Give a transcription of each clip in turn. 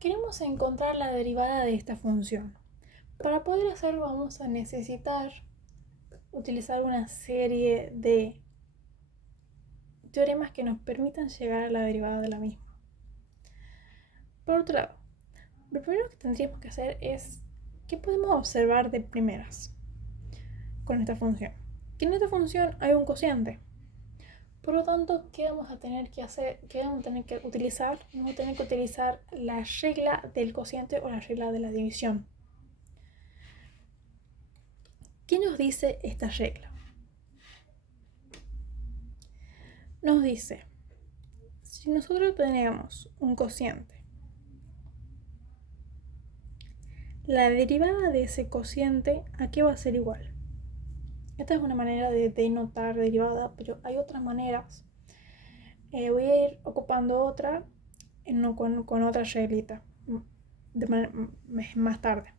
Queremos encontrar la derivada de esta función. Para poder hacerlo vamos a necesitar utilizar una serie de teoremas que nos permitan llegar a la derivada de la misma. Por otro lado, lo primero que tendríamos que hacer es ¿qué podemos observar de primeras con esta función? Que en esta función hay un cociente. Por lo tanto, ¿qué vamos a tener que hacer? ¿Qué vamos a tener que utilizar? Vamos a tener que utilizar la regla del cociente o la regla de la división. ¿Qué nos dice esta regla? Nos dice, si nosotros tenemos un cociente, la derivada de ese cociente, ¿a qué va a ser igual? Esta es una manera de denotar derivada, pero hay otras maneras. Voy a ir ocupando otra con otra reglita más tarde.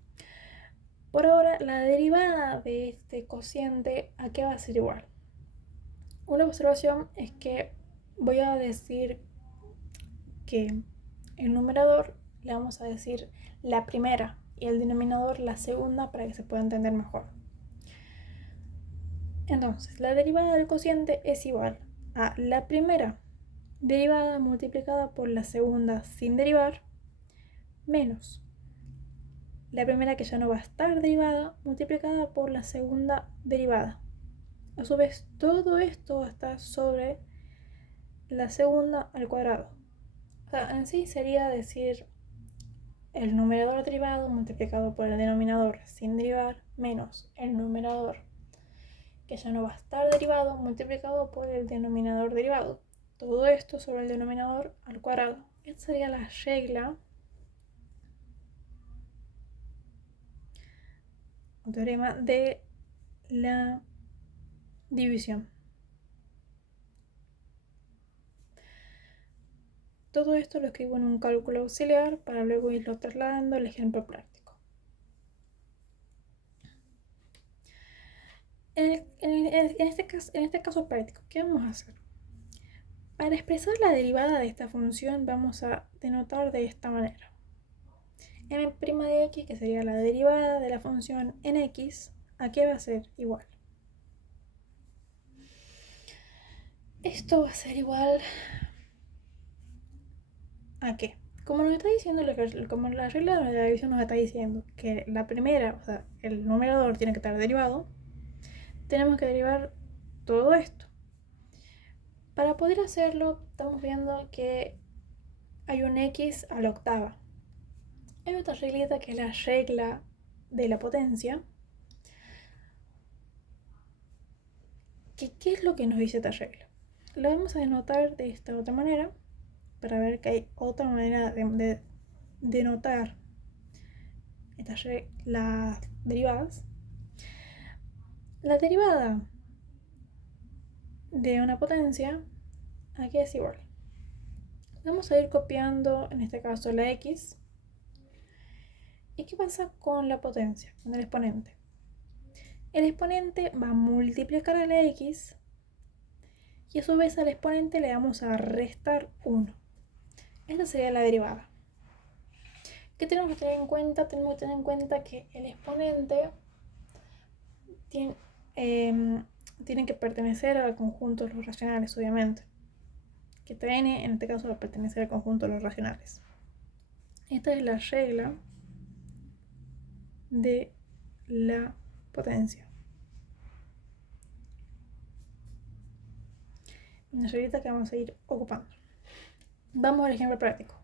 Por ahora, la derivada de este cociente, ¿a qué va a ser igual? Una observación es que voy a decir que el numerador le vamos a decir la primera y el denominador la segunda para que se pueda entender mejor. Entonces, la derivada del cociente es igual a la primera derivada multiplicada por la segunda sin derivar menos la primera, que ya no va a estar derivada, multiplicada por la segunda derivada. A su vez, todo esto va a estar sobre la segunda al cuadrado. O sea, en sí sería decir el numerador derivado multiplicado por el denominador sin derivar menos el numerador, que ya no va a estar derivado, multiplicado por el denominador derivado. Todo esto sobre el denominador al cuadrado. Esta sería la regla o teorema de la división. Todo esto lo escribo en un cálculo auxiliar para luego irlo trasladando al ejemplo práctico. En este caso práctico, ¿qué vamos a hacer? Para expresar la derivada de esta función vamos a denotar de esta manera. M' de x, que sería la derivada de la función en x, ¿a qué va a ser igual? Esto va a ser igual ¿a qué? Como nos está diciendo, como la regla de la división nos está diciendo que la primera, o sea, el numerador tiene que estar derivado, tenemos que derivar todo esto. Para poder hacerlo, estamos viendo que hay un x a la octava. Hay otra reglita que es la regla de la potencia. ¿Qué es lo que nos dice esta regla? Lo vamos a denotar de esta otra manera para ver que hay otra manera de denotar las derivadas. La derivada de una potencia aquí es igual. Vamos a ir copiando en este caso la x. ¿Y qué pasa con la potencia, con el exponente? El exponente va a multiplicar a la x y a su vez al exponente le vamos a restar 1. Esta sería la derivada. ¿Qué tenemos que tener en cuenta? Tenemos que tener en cuenta que el exponente tiene que pertenecer al conjunto de los racionales, obviamente. Que n en este caso va a pertenecer al conjunto de los racionales. Esta es la regla de la potencia. Una reglita que vamos a ir ocupando. Vamos al ejemplo práctico.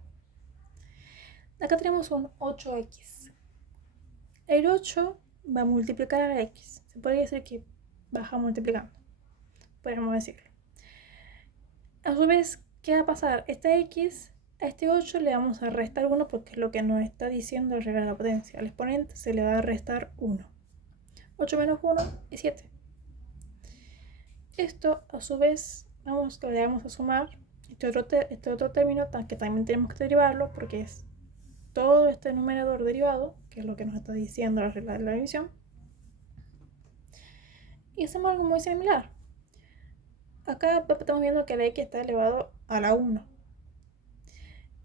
Acá tenemos un 8x. El 8 va a multiplicar a la x. Se podría decir que baja multiplicando. Podríamos decirlo. A su vez, ¿qué va a pasar? Esta x a este 8 le vamos a restar 1 porque es lo que nos está diciendo la regla de la potencia. Al exponente se le va a restar 1. 8 menos 1 es 7. Esto, a su vez, le vamos a sumar este otro término que también tenemos que derivarlo porque es todo este numerador derivado, que es lo que nos está diciendo la regla de la división. Y hacemos algo muy similar. Acá estamos viendo que la x está elevado a la 1.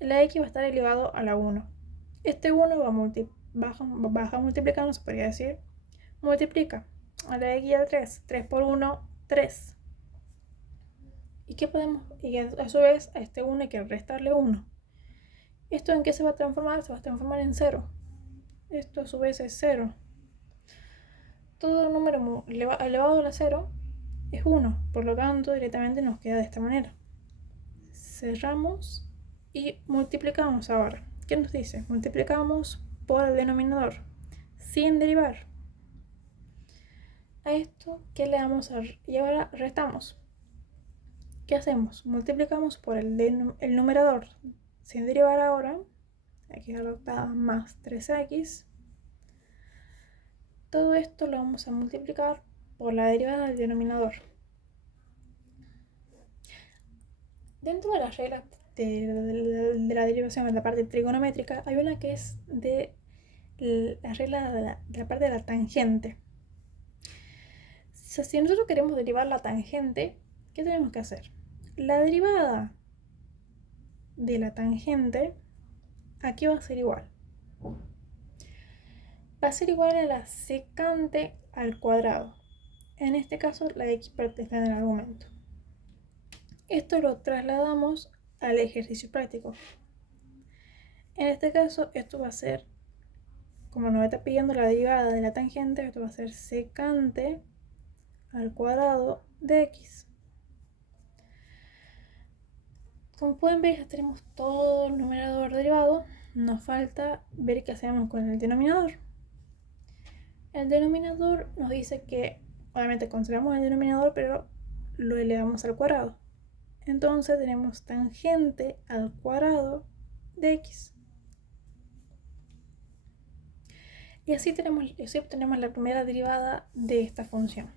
La x va a estar elevado a la 1. Este 1 baja multiplicando, se podría decir. Multiplica a la x al 3. 3 por 1, 3. ¿Y qué podemos? Y a su vez a este 1 hay que restarle 1. ¿Esto en qué se va a transformar? Se va a transformar en 0. Esto a su vez es 0. Todo número elevado a la 0 es 1. Por lo tanto, directamente nos queda de esta manera. Cerramos y multiplicamos ahora. ¿Qué nos dice? Multiplicamos por el denominador sin derivar. A esto, ¿qué le damos a? Y ahora restamos. ¿Qué hacemos? Multiplicamos por el numerador sin derivar ahora. Aquí está más 3x. Todo esto lo vamos a multiplicar por la derivada del denominador. Dentro de las reglas de la derivación en la parte trigonométrica hay una que es de la regla de la parte de la tangente. Si nosotros queremos derivar la tangente, ¿qué tenemos que hacer? La derivada de la tangente aquí va a ser igual. Va a ser igual a la secante al cuadrado. En este caso la x está en el argumento. Esto lo trasladamos al ejercicio práctico. En este caso esto va a ser, como nos está pidiendo la derivada de la tangente, esto va a ser secante al cuadrado de x. Como pueden ver, ya tenemos todo el numerador derivado. Nos falta ver qué hacemos con el denominador. El denominador nos dice que obviamente conservamos el denominador, pero lo elevamos al cuadrado. Entonces tenemos tangente al cuadrado de x. Y así obtenemos la primera derivada de esta función.